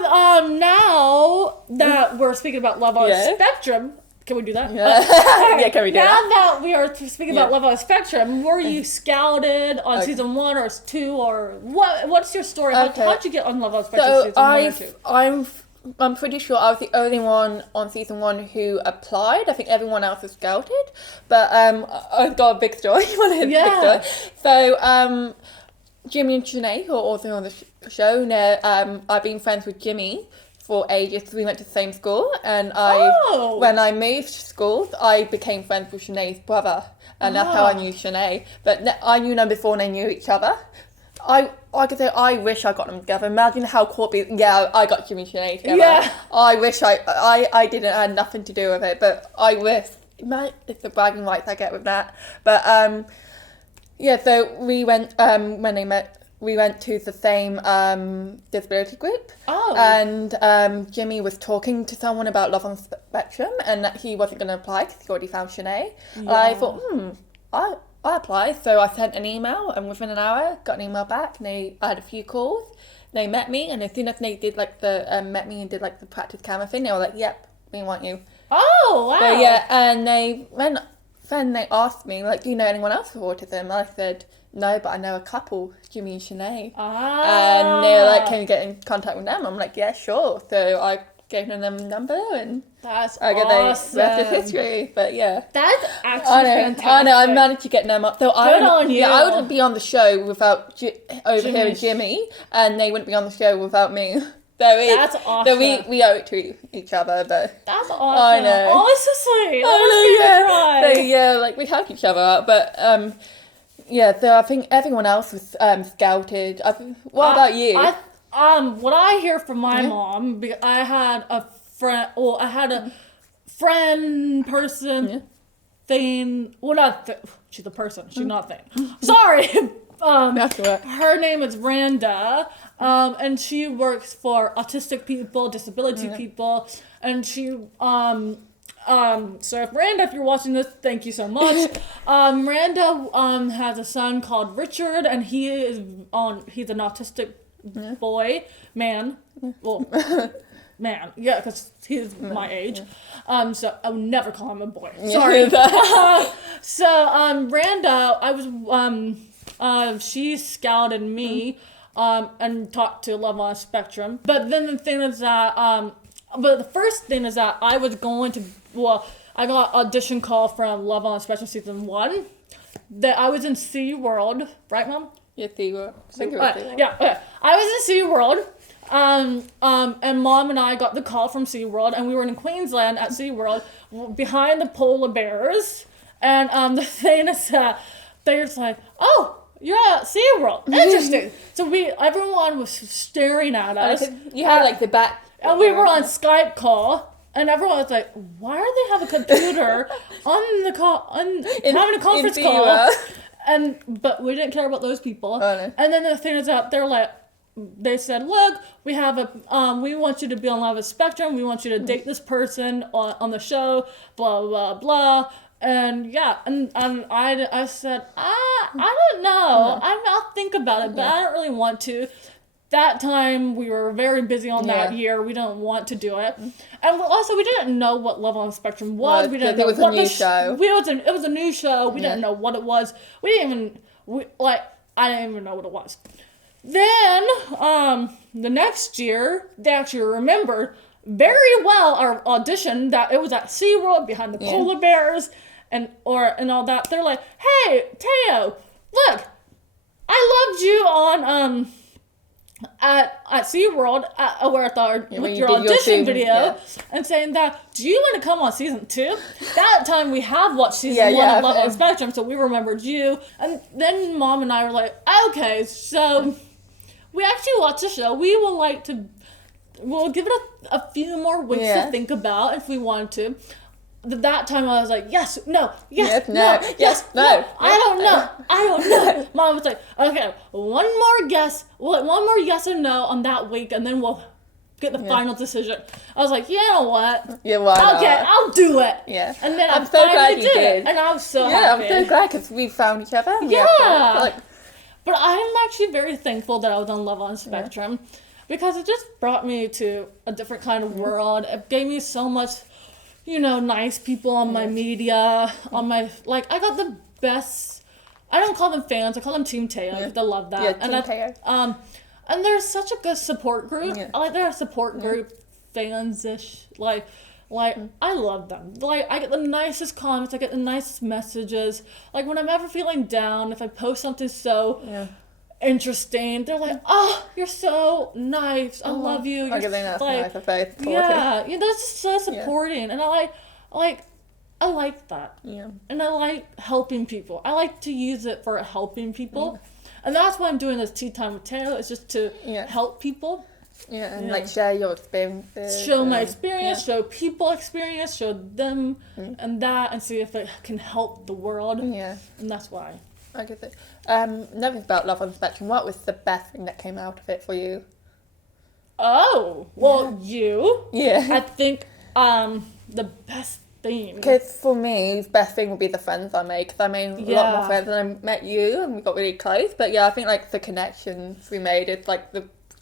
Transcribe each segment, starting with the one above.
But now that we're speaking about Love on a Spectrum, can we do that? Yeah, yeah, can we do now that? Now that we are speaking about Love on a Spectrum, were you scouted on season 1 or 2, or what's your story? How'd you get on Love on a Spectrum season 1 or 2? I'm pretty sure I was the only one on season 1 who applied. I think everyone else was scouted. But I've got a big story. Big story. So Jimmy and Sinead, who are also on the show, I've been friends with Jimmy for ages. We went to the same school, and when I moved schools, I became friends with Sinead's brother, and that's how I knew Sinead. But I knew them before they knew each other. I could say I wish I got them together. Imagine how corporate. Yeah, I got Jimmy and Sinead together. Yeah. I wish I didn't have nothing to do with it, but I wish. It's the bragging rights I get with that. But so we went when they met. We went to the same disability group. Oh. And Jimmy was talking to someone about Love on the Spectrum, and that he wasn't going to apply because he already found Sinead. Yeah. And I thought, I applied. So I sent an email, and within an hour, got an email back. And I had a few calls. They met me, and as soon as they did met me and did the practice camera thing, they were like, "Yep, we want you." Oh wow! So yeah, and then they asked me do you know anyone else with autism? I said no, but I know a couple, Jimmy and Sinead. And they were like, "Can you get in contact with them?" I'm like, "Yeah, sure." So I gave them a number, and that's I got the rest of history. But yeah, that's actually fantastic. I know. I managed to get them up. So on you. Yeah, I wouldn't be on the show without overhearing Jimmy, and they wouldn't be on the show without me. So that's awesome. So we owe it to each other, but that's awesome. I know. Oh, it's so sweet. I know, yeah. So we helped each other out, but so I think everyone else was scouted. What about you? What I hear from my mom, because I had a friend, person, thing. Well, not she's a person. She's not a thing. Sorry. Her name is Randa, and she works for autistic people, disability people, and she so if Randa, if you're watching this, thank you so much. Randa has a son called Richard, and he's an autistic man. Well, man, yeah, because he's my age. So I would never call him a boy. Sorry. So Randa, I was she scouted me and talked to Love on a Spectrum. But then the thing is that but the first thing is that I was going to I got an audition call from Love on a Spectrum season 1. That I was in SeaWorld, right, Mom? Yeah, SeaWorld. Yeah. I was in SeaWorld. And Mom and I got the call from SeaWorld, and we were in Queensland at SeaWorld behind the polar bears. And the thing is that they're just like, "Oh, you're at SeaWorld. Interesting." So everyone was staring at us. You had the back. And we were on Skype call. And everyone was like, "Why do they have a computer on the call, having a conference call?" But we didn't care about those people. Oh, no. And then the thing is that they said, "Look, we have we want you to be on Love on a Spectrum. We want you to date this person on the show, blah, blah, blah." And yeah, and I said, I don't know. I'll think about it, but I don't really want to. That time we were very busy on that year. We didn't want to do it, and also we didn't know what Love on the Spectrum was. We didn't know it was a new show. It was a new show. We didn't know what it was. I didn't even know what it was. Then the next year they actually remembered very well our audition that it was at SeaWorld behind the polar bears and all that. They're like, "Hey, Teo, look, I loved you on at SeaWorld with your audition video and saying that, do you want to come on season 2? That time we have watched season 1 of Love on the Spectrum, so we remembered you." And then Mom and I were like, "Okay, so we actually watched the show. We'll give it a few more weeks to think about if we want to." That time I was like, "Yes, no, yes, no, yes, no. I don't know. Mom was like, "Okay, one more yes or no on that week, and then we'll get the final decision." I was like, "You know what? Yeah, why not? Okay, I'll do it." Yeah. And then I'm so glad you did. And I was so happy. Yeah, I'm so glad because we found each other. Yeah. But I'm actually very thankful that I was on Love on Spectrum. because it just brought me to a different kind of world. It gave me so much, nice people on my media, on my, like, I got the best, I don't call them fans, I call them Team Teo, because I love that. Yeah, Team Teo. And there's such a good support group. Yeah. I like their support group, fans-ish, like, I love them. Like, I get the nicest comments, I get the nicest messages. Like, when I'm ever feeling down, if I post something so interesting, they're like, oh, you're so nice, I love you. You're I think that's like, nice, very supportive. yeah, that's so supporting, and I like that. Yeah. And I like helping people. I like to use it for helping people. And that's why I'm doing this Tea Time with Taylor. It's just to help people. Yeah, and like share your experiences. Show my experience, show people experience, show them and that, and see if it can help the world. Yeah. And that's why. I get it. Knowing about Love on the Spectrum, what was the best thing that came out of it for you? Oh, well, you. Yeah. I think the best thing. Because for me, the best thing would be the friends I made. Because I made a lot more friends, and I met you, and we got really close. But yeah, I think like the connections we made is like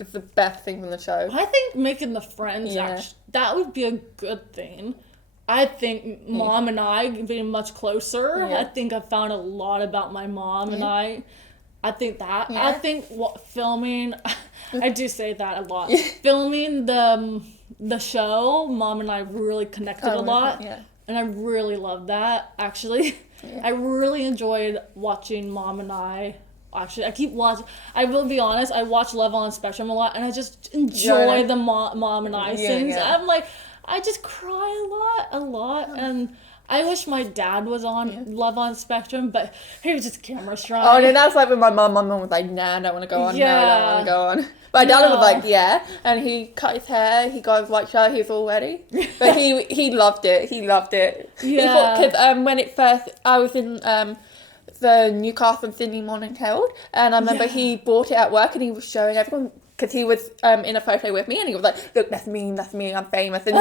it's the best thing from the show. I think making the friends, actually, that would be a good thing. I think Mom and I being much closer. Yeah. I think I found a lot about my mom and I. I think that. Yeah. I think filming, I do say that a lot. Filming the show, Mom and I really connected a lot. Yeah. And I really love that, actually. Yeah. I really enjoyed watching Mom and I. Actually, I keep watching. I will be honest. I watch Love on the Spectrum a lot, and I just enjoy the mom and I scenes. Yeah. I'm like, I just cry a lot, and I wish my dad was on Love on the Spectrum, but he was just camera shy. Oh, and that's like with my mom. My mom was like, "Nah, I don't want to go on. No, I don't want to go on." But my dad was like, "Yeah," and he cut his hair. He got his white shirt. He was all ready, but he loved it. He loved it. Yeah. Because when it first, I was in the Newcastle and Sydney Morning Herald, and I remember he bought it at work, and he was showing everyone. Because he was in a photo with me, and he was like, "Look, that's me, I'm famous." And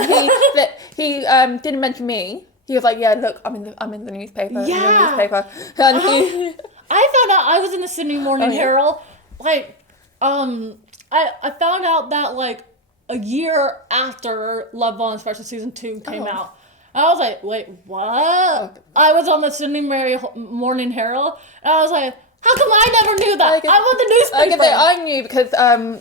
he didn't mention me. He was like, "Yeah, look, I'm in the newspaper." Yeah. In the newspaper. And I found out I was in the Sydney Morning Herald. Like, I found out that like a year after Love on Special Season 2 came out. And I was like, wait, what? I was on the Sydney Morning Herald, and I was like, how come I never knew that? I'm on the newspaper. I knew because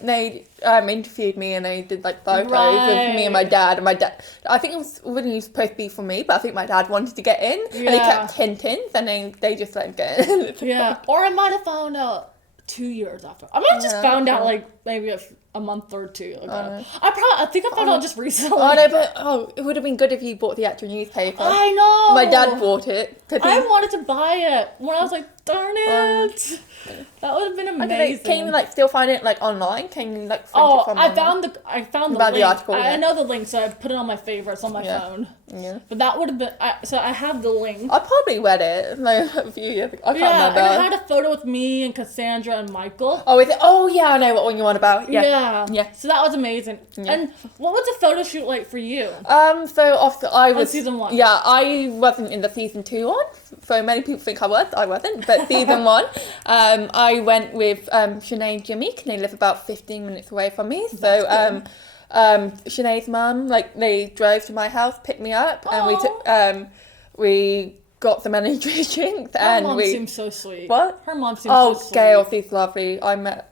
they interviewed me, and they did like photos with me and my dad. And my dad, I think it was originally supposed to be for me, but I think my dad wanted to get in, and they kept hinting, and they just let him get in. Yeah, or I might have found out 2 years after. I might have just found out like maybe a month or two ago. I think I found out just recently. Oh no, but it would have been good if you bought the actual newspaper. I know. My dad bought it. I wanted to buy it when I was like, darn it. That would have been amazing. Can you like still find it like online? Can you like find it from online? I found the link. The article, I know the link, so I put it on my favorites on my phone. Yeah. But that would have been so I have the link. I probably read it like a few years ago. I can't remember. And I had a photo with me and Cassandra and Michael. Oh, is it? Oh yeah, I know what one you want about. Yeah. So that was amazing. Yeah. And what was the photo shoot like for you? So I was season 1. Yeah, I wasn't in the season 2 one. So many people think I was. I wasn't. But season 1, I went with Sinead and Jimmy, and they live about 15 minutes away from me. So Sinead's mum, like they drove to my house, picked me up, and we got some energy drinks. Her mom seems so sweet. What? Her mom seems so sweet. Gail, she's lovely.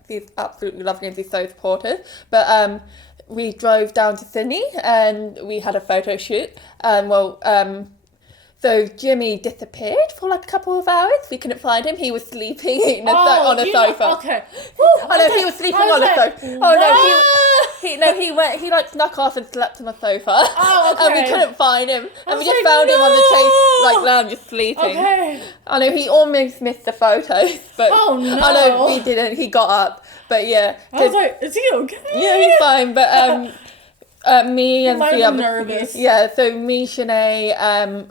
She's absolutely lovely, and she's so supportive. But we drove down to Sydney, and we had a photo shoot. So Jimmy disappeared for like a couple of hours. We couldn't find him. He was sleeping on a sofa. Okay. Oh no, he was sleeping on a sofa. Oh no, he went. He like snuck off and slept on a sofa. Oh, okay. And we couldn't find him, and we just found him on the chase lounge just sleeping. Okay. I know he almost missed the photos, but oh no, I know we didn't. He got up, but yeah. I was like, is he okay? Yeah, he's fine, but me and the other nervous. Yeah, so me, Shanae,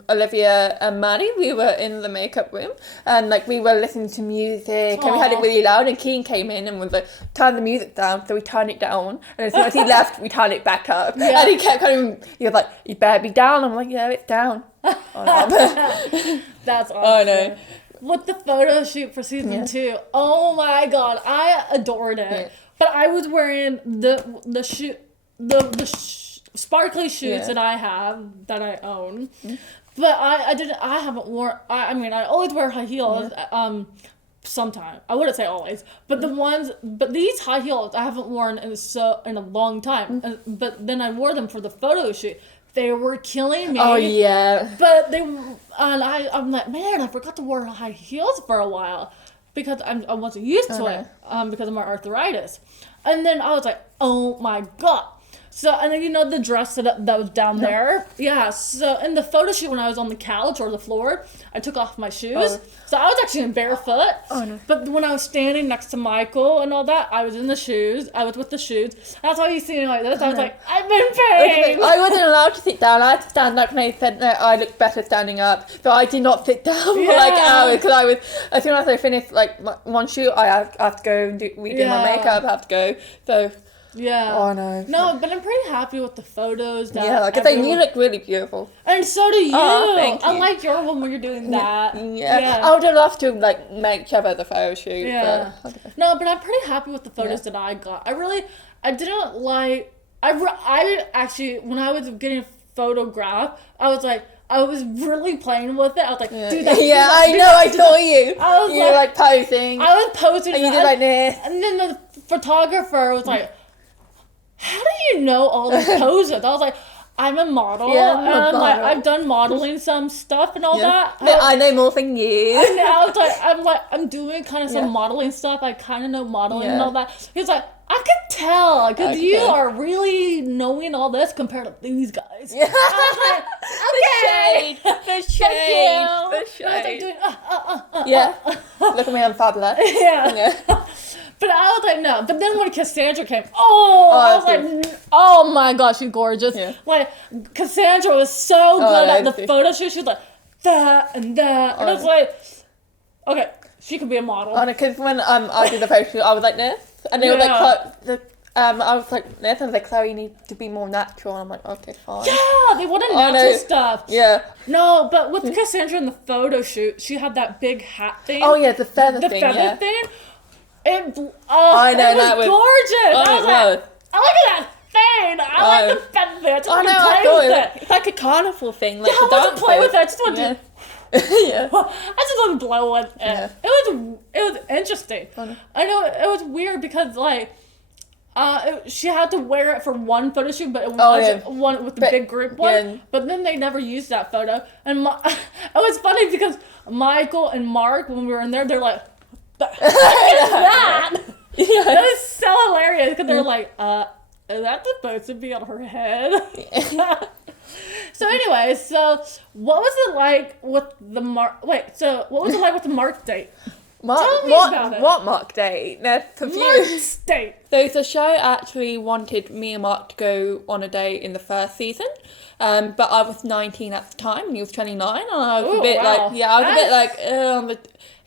Olivia and Maddie, we were in the makeup room, and like we were listening to music. Aww. And we had it really loud, and Keen came in and was like, turn the music down. So we turned it down, and as soon as he left, we turned it back up. Yeah. And he kept he was like, you better be down. I'm like, yeah, it's down. That's awesome. Oh no. With the photo shoot for season 2, oh my god, I adored it. Yeah. But I was wearing the sparkly shoes that I have, that I own. But I haven't worn, I mean, I always wear high heels, sometime. I wouldn't say always, but these high heels I haven't worn in a long time. But then I wore them for the photo shoot. They were killing me. Oh yeah. But I'm like, man, I forgot to wear high heels for a while because I wasn't used to it because of my arthritis. And then I was like, oh my God. So, and then, the dress that was down there? Yeah, so in the photo shoot when I was on the couch or the floor, I took off my shoes. Oh. So I was actually in barefoot. Oh, no. But when I was standing next to Michael and all that, I was in the shoes. I was with the shoes. That's why you see me like this. I was like, I'm in pain. I wasn't allowed to sit down. I had to stand up, and they said that I looked better standing up. But I did not sit down for hours because as soon as I finished one shoot, I have to go and redo my makeup. I have to go. So. Yeah. Oh no. No, but I'm pretty happy with the photos. You look really beautiful. And so do you. Oh, thank you. I like your one when you're doing that. Yeah. I would love to make Trevor the photo shoot. Yeah. But, no, but I'm pretty happy with the photos that I got. I didn't like. I didn't actually, when I was getting photographed, I was really playing with it. I was like, do that. Yeah, I know. I saw you. You were like posing. I was posing. And you did like this. And then the photographer was like, how do you know all these poses? I was like, I'm a model. Yeah, and I've done modeling some stuff and all that. I know more than you. And I was I'm doing kind of some modeling stuff. I kind of know modeling and all that. He's like, I could tell because you are really knowing all this compared to these guys. Yeah. I was like, okay. The shade. The shade. I was like doing, Yeah. Look at me, I'm fabulous. Yeah. But I was like, no. But then when Cassandra came, I was like, oh my gosh, she's gorgeous. Yeah. Like, Cassandra was so good at the photo shoot. She was like, that and that. And I was like, okay, she could be a model. Because when I did the photo shoot, I was like this. And they were like, I was like, this. I was like, Chloe, you need to be more natural. And I'm like, okay, fine. Yeah, they wanted natural stuff. Yeah. No, but with Cassandra in the photo shoot, she had that big hat thing. Oh, yeah, the feather thing. The feather thing. I know, it was gorgeous. I was like, I look at that thing. I like the feather thing. I just want to play with it. It's like a carnival thing. Like I want to play with it. I just want to. Yeah. I just want to blow with it. Yeah. It was interesting. I know it was weird because she had to wear it for one photo shoot, but it wasn't one with the big group one. Yeah. But then they never used that photo, and it was funny because Michael and Mark, when we were in there, they're like, "What is that?" Yeah. That was so hilarious because they're like, "Is that supposed to be on her head?" So anyway, what was it like with the Mark? Wait, so what was it like with the Mark date? Tell me about it. What Mark date? Mark's date. So the show actually wanted me and Mark to go on a date in the first season, but I was 19 at the time and he was 29, and I was a bit on the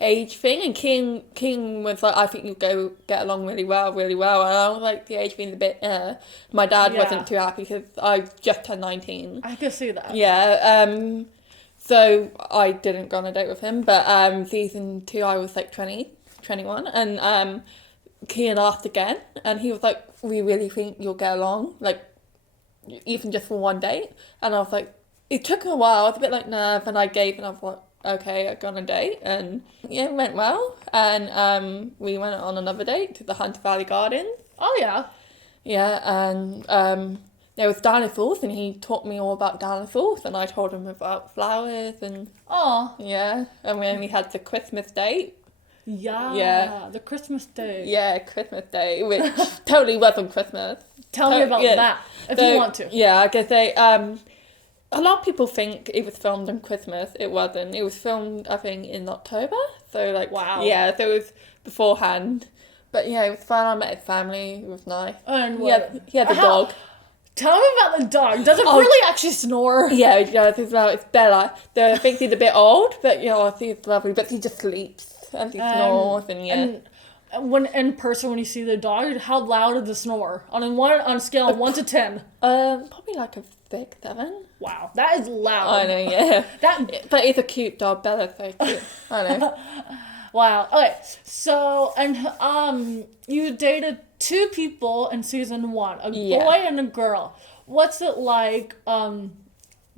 age thing. And King was like, I think you'll get along really well, and I was like, the age thing's a bit. My dad wasn't too happy because I just turned 19. I could see that. Yeah. So I didn't go on a date with him, but season 2 I was like 20, 21, and Kian asked again, and he was like, we really think you'll get along, like, even just for one date. And I was like, it took a while, I was a bit like nerve, and I gave, and I was like, okay, I got on a date, and yeah, it went well, and we went on another date to the Hunter Valley Gardens. Oh yeah. Yeah, and there was dinosaurs, and he taught me all about dinosaurs, and I told him about flowers, and yeah, and we only had the Christmas date. Yeah, the Christmas day. Yeah, Christmas day, which totally wasn't Christmas. Tell me about that, if you want to. Yeah, I guess a lot of people think it was filmed on Christmas. It wasn't. It was filmed, I think, in October. So wow. Yeah, so it was beforehand. But yeah, it was fun. I met his family. It was nice. And he had a dog. Tell me about the dog. Does it really actually snore? Yeah, it does. It's Bella. I think he's a bit old, but I think it's lovely. But he just sleeps and he snores, and when in person, when you see the dog, how loud is the snore? On a scale of 1 to 10? Probably like a 6, 7. Wow, that is loud. I know, yeah. But it's a cute dog. Bella's so cute. I know. Wow. Okay. So, and you dated two people in season 1, a boy and a girl. What's it like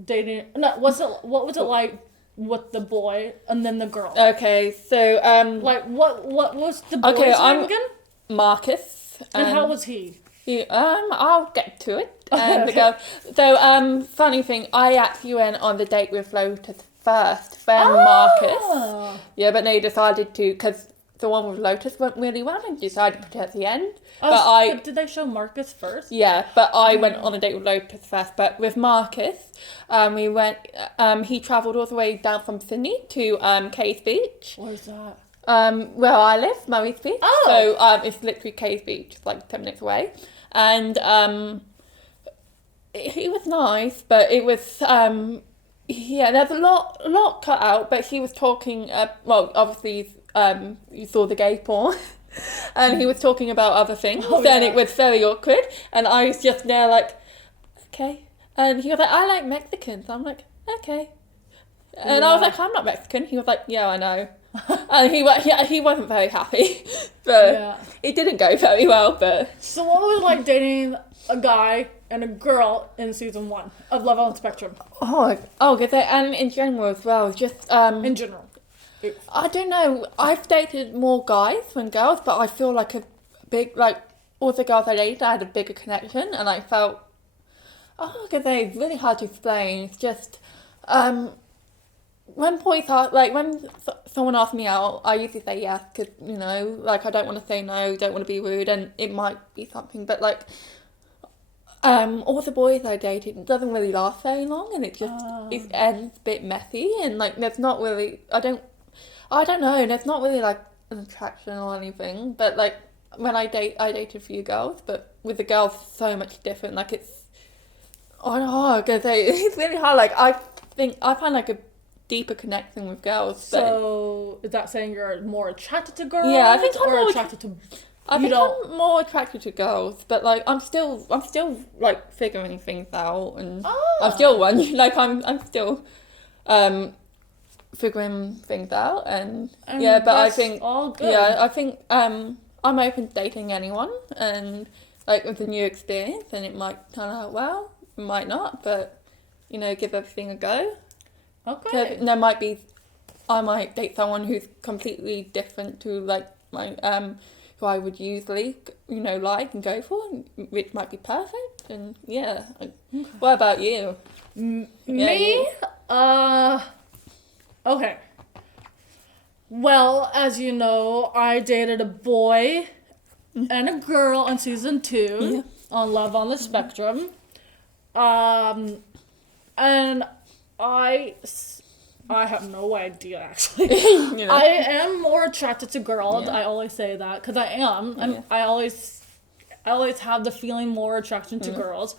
dating? No, what was it like with the boy and then the girl? Okay, so Like what was the boy's name again? Marcus. And how was he? I'll get to it. The girl. So funny thing, I actually went on the date with Lotus first, then Marcus. Yeah, but they decided to, because the one with Lotus went really well and decided to put it at the end. But did they show Marcus first? Yeah, but I went on a date with Lotus first. But with Marcus, we went. He travelled all the way down from Sydney to Cayes Beach. Where's that? Where I live, Murray's Beach. Oh. So it's literally Cayes Beach, like 10 minutes away, and he was nice, but it was there's a lot cut out. But he was talking. Well, obviously, you saw the gay porn. And he was talking about other things, and it was very awkward. And I was just there like, okay. And he was like, I like Mexicans. I'm like, okay. And I was like, I'm not Mexican. He was like, yeah, I know. And he wasn't very happy, but it didn't go very well. But so, what was it like dating a guy and a girl in season 1 of Love on the Spectrum? Because and in general as well, just in general. I don't know. I've dated more guys than girls, but I feel like a big, like, all the girls I dated, I had a bigger connection, and I felt, because it's really hard to explain. It's just, when boys are, like, when someone asks me out, I usually say yes, because, you know, like, I don't want to say no, don't want to be rude, and it might be something, but, like, all the boys I dated, it doesn't really last very long, and it just, it ends a bit messy, and, like, there's not really, I don't know, there's not really, like, an attraction or anything, but, like, when I dated a few girls, but with the girls, it's so much different, like, it's, I don't know, it's really hard, like, I find, like, a deeper connection with girls. So, is that saying you're more attracted to girls? Yeah, I think I'm more attracted to... I'm more attracted to girls, but, like, I'm still, like, figuring things out, and I'm still one, like, I'm still, figuring things out, and but I think all good. I think I'm open to dating anyone, and like with a new experience, and it might turn out well, it might not, but you know, give everything a go. Okay. So I might date someone who's completely different to like my who I would usually like and go for, which might be perfect, and What about you? Me? Okay. Well, as you know, I dated a boy and a girl on season 2 on Love on the Spectrum. And I have no idea, actually. I am more attracted to girls. I always say that, because I am. I always have the feeling more attraction to girls.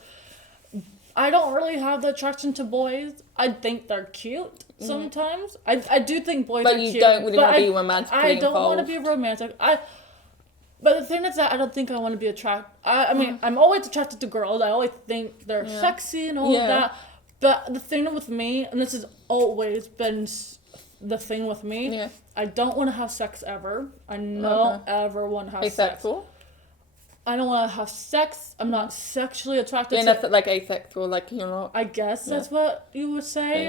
I don't really have the attraction to boys. I think they're cute sometimes. I do think boys are cute. But you don't really want to be romantic. I don't want to be romantic. But the thing is that I don't think I want to be attracted. I mean, I'm always attracted to girls. I always think they're sexy and all of that. But the thing with me, and this has always been the thing with me, I don't want to have sex ever. I don't ever want to have Asexual? sex. I don't want to have sex. I'm not sexually attracted to... That's like asexual, like you're not... I guess that's what you would say.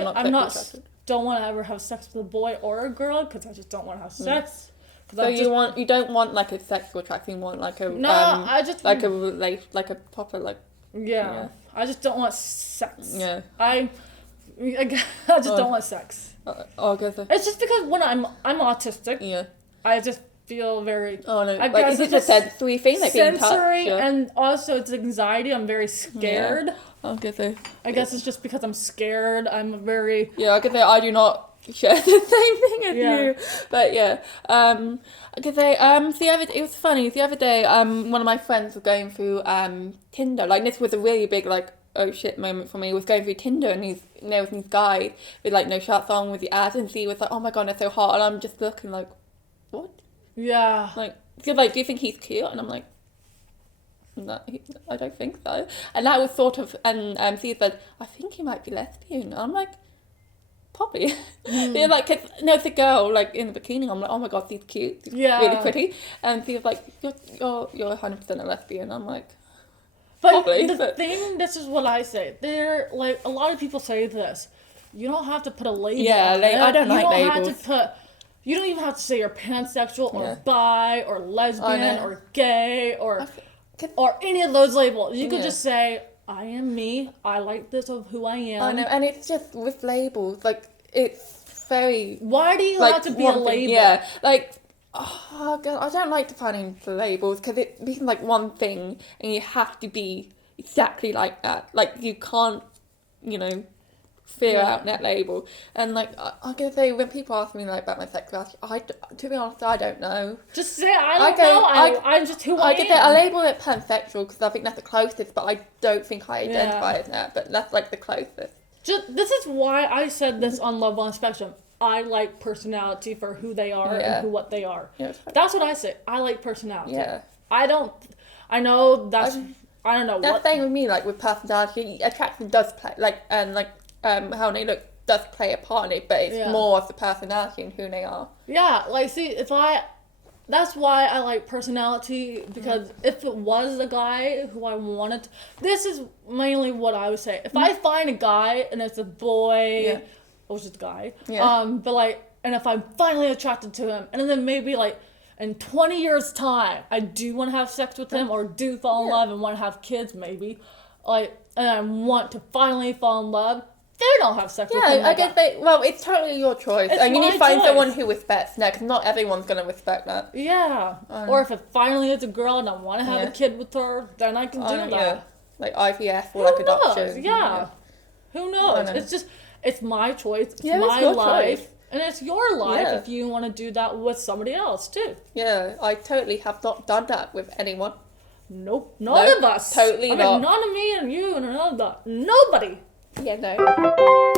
Don't want to ever have sex with a boy or a girl, because I just don't want to have sex. So you don't want like a sexual attraction, you want like a... I just... Like a proper like... Yeah. I just don't want sex. Yeah. I just don't want sex. It's just because when I'm autistic, I just feel very... Oh, no. I guess it's a sensory thing, like being touched. Sensory, and also it's anxiety. I'm very scared. I guess it's just because I'm scared. I'm very... Yeah, I do not share the same thing as you. But it was funny. The other day, one of my friends was going through Tinder. Like, this was a really big, like, oh shit moment for me. He was going through Tinder, and there was this guy with, like, no shirts on with the ads, and he was like, oh my god, they're so hot. And I'm just looking like, what? Yeah. Like, do you think he's cute? And I'm like, no, I don't think so. And that was sort of, and she said, I think he might be lesbian. And I'm like, Poppy. They're like, 'cause, no, it's a girl like in the bikini. I'm like, oh my god, she's cute, she's really pretty, and she's like, you're 100% a lesbian. I'm like, but this is what I say. They're like, a lot of people say this. You don't have to put a label. Yeah, on it. I don't like labels. You don't even have to say you're pansexual or bi or lesbian or gay or any of those labels. You could just say, I am me. I like this of who I am. I know, and it's just with labels, like, it's very... Why do you have to be a label? Yeah, like, oh god, I don't like defining the labels, because it becomes like one thing, and you have to be exactly like that. Like, you can't, figure out that label. And like, I'm gonna say, when people ask me like about my sexuality, to be honest, I don't know. Just say I don't know. I'm just who I am. I label it pansexual because I think that's the closest, but I don't think I identify as that. But that's like the closest. This is why I said this on Love on Spectrum. I like personality for who they are and what they are. Yeah, that's what I say. I like personality. Yeah. I know that's. I don't know. That's the thing with me, like with personality, attraction does play, how they look does play a part in it, but it's more of the personality and who they are. Yeah, like, see, that's why I like personality, because if it was a guy who I wanted, this is mainly what I would say. If I find a guy and it's a boy, or just a guy, but like, and if I'm finally attracted to him, and then maybe like, in 20 years' time, I do want to have sex with him, or do fall in love and want to have kids, maybe, like, and I want to finally fall in love, they don't have sex with him. Yeah, I guess it's totally your choice. You need to find someone who respects that, because not everyone's going to respect that. Yeah. Or if it finally is a girl and I want to have a kid with her, then I can do that. Yeah. Like IVF or like adoption. Yeah. Who knows? It's my choice. It's my life. Choice. And it's your life if you want to do that with somebody else, too. Yeah, I totally have not done that with anyone. Nope. None of us. Totally not. None of me and you and none of that. Nobody. Yeah, no.